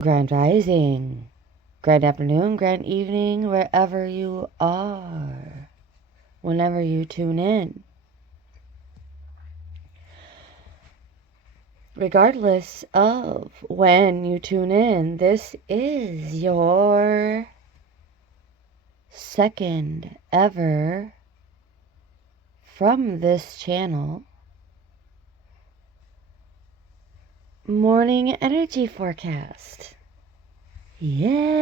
Grand rising, grand afternoon, grand evening, wherever you are, whenever you tune in. Regardless of when you tune in, this is your second ever from this channel morning energy forecast. Yes.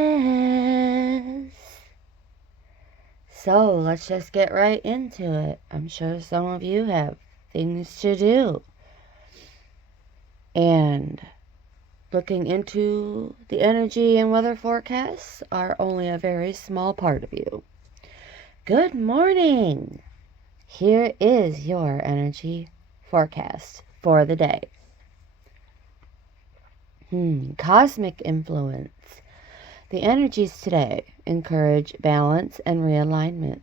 So let's just get right into it. I'm sure some of you have things to do. And looking into the energy and weather forecasts are only a very small part of you. Good morning. Here is your energy forecast for the day. Cosmic influence. The energies today encourage balance and realignment.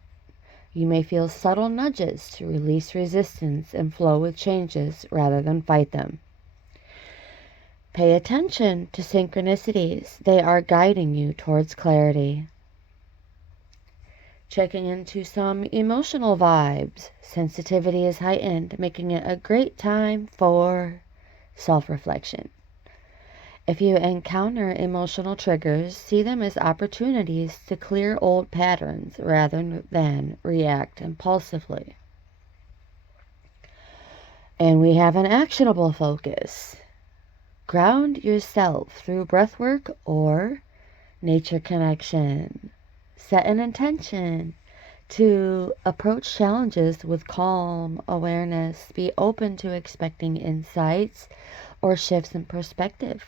You may feel subtle nudges to release resistance and flow with changes rather than fight them. Pay attention to synchronicities. They are guiding you towards clarity. Checking into some emotional vibes. Sensitivity is heightened, making it a great time for self-reflection. If you encounter emotional triggers, see them as opportunities to clear old patterns rather than react impulsively. And we have an actionable focus. Ground yourself through breathwork or nature connection. Set an intention to approach challenges with calm awareness. Be open to expecting insights or shifts in perspective.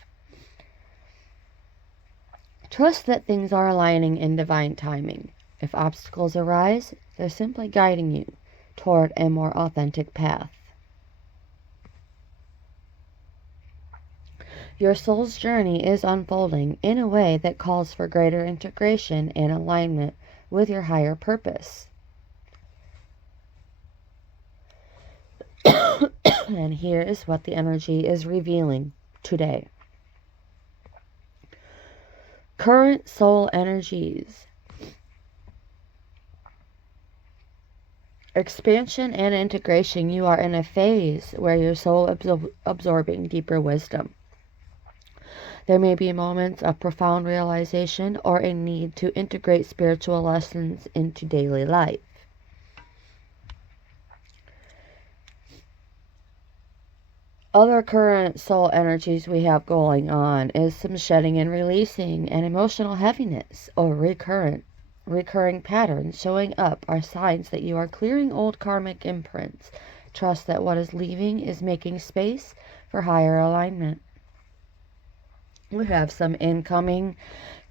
Trust that things are aligning in divine timing. If obstacles arise, they're simply guiding you toward a more authentic path. Your soul's journey is unfolding in a way that calls for greater integration and alignment with your higher purpose. And here is what the energy is revealing today. Current soul energies. Expansion and integration. You are in a phase where your soul is absorbing deeper wisdom. There may be moments of profound realization or a need to integrate spiritual lessons into daily life. Other current soul energies we have going on is some shedding and releasing, and emotional heaviness or recurring patterns showing up are signs that you are clearing old karmic imprints. Trust that what is leaving is making space for higher alignment. We have some incoming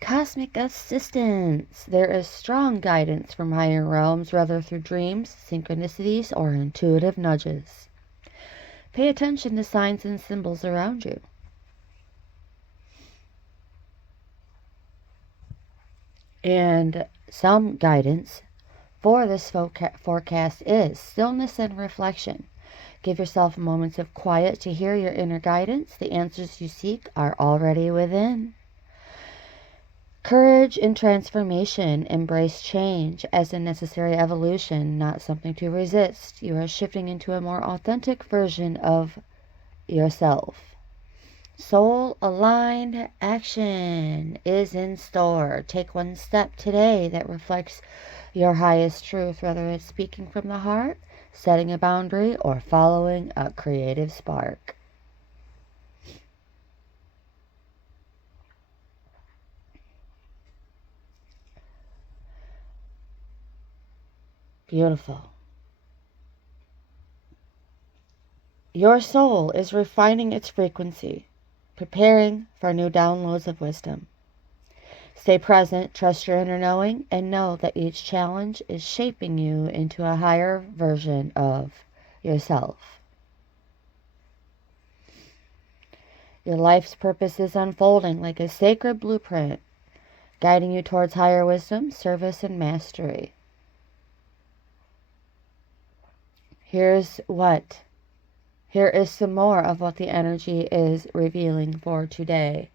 cosmic assistance. There is strong guidance from higher realms, whether through dreams, synchronicities, or intuitive nudges. Pay attention to signs and symbols around you. And some guidance for this forecast is stillness and reflection. Give yourself moments of quiet to hear your inner guidance. The answers you seek are already within. Courage and transformation. Embrace change as a necessary evolution, not something to resist. You are shifting into a more authentic version of yourself. Soul-aligned action is in store. Take one step today that reflects your highest truth, whether it's speaking from the heart, setting a boundary, or following a creative spark. Beautiful. Your soul is refining its frequency, preparing for new downloads of wisdom. Stay present, trust your inner knowing, and know that each challenge is shaping you into a higher version of yourself. Your life's purpose is unfolding like a sacred blueprint, guiding you towards higher wisdom, service, and mastery. Here is some more of what the energy is revealing for today.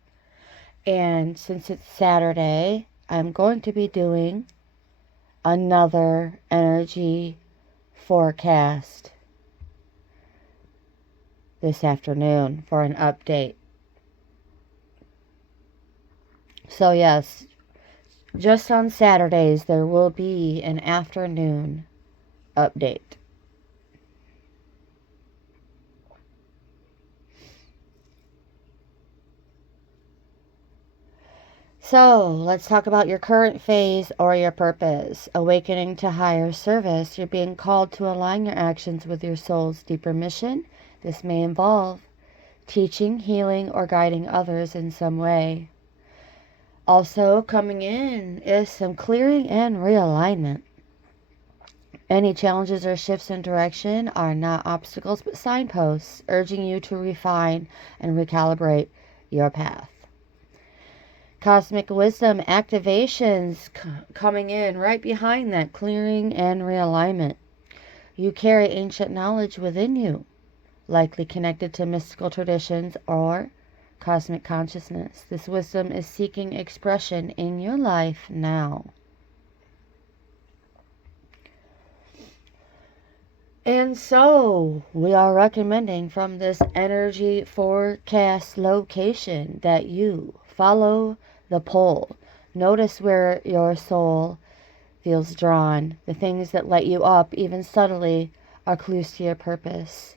And since it's Saturday, I'm going to be doing another energy forecast this afternoon for an update. So yes, just on Saturdays there will be an afternoon update. So, let's talk about your current phase or your purpose. Awakening to higher service. You're being called to align your actions with your soul's deeper mission. This may involve teaching, healing, or guiding others in some way. Also, coming in is some clearing and realignment. Any challenges or shifts in direction are not obstacles but signposts, urging you to refine and recalibrate your path. Cosmic wisdom activations coming in right behind that clearing and realignment. You carry ancient knowledge within you, likely connected to mystical traditions or cosmic consciousness. This wisdom is seeking expression in your life now. And so, we are recommending from this energy forecast location that you follow the pole. Notice where your soul feels drawn. The things that light you up, even subtly, are clues to your purpose.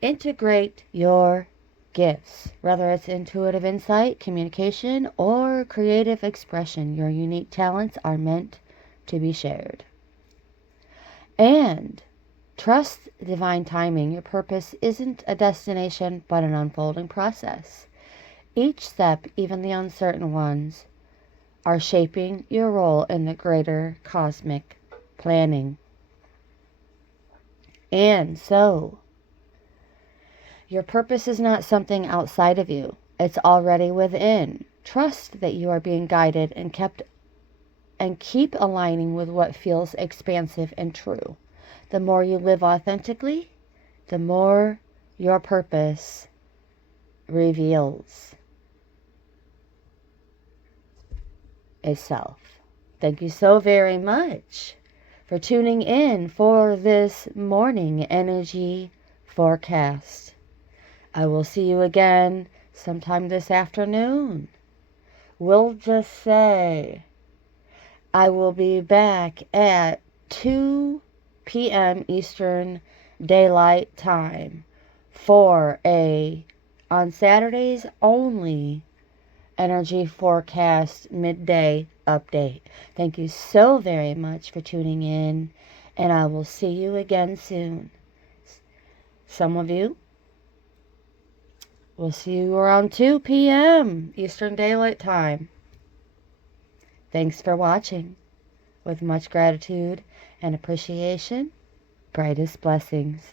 Integrate your gifts, whether it's intuitive insight, communication, or creative expression. Your unique talents are meant to be shared. And trust divine timing. Your purpose isn't a destination, but an unfolding process. Each step, even the uncertain ones, are shaping your role in the greater cosmic planning. And so, your purpose is not something outside of you. It's already within. Trust that you are being guided and keep aligning with what feels expansive and true. The more you live authentically, the more your purpose reveals itself. Thank you so very much for tuning in for this morning energy forecast. I will see you again sometime this afternoon. We'll just say I will be back at 2 p.m. Eastern Daylight Time for on Saturdays only, energy forecast midday update. Thank you so very much for tuning in, and I will see you again soon. Some of you will see you around 2 p.m. Eastern Daylight Time. Thanks for watching. With much gratitude and appreciation, brightest blessings.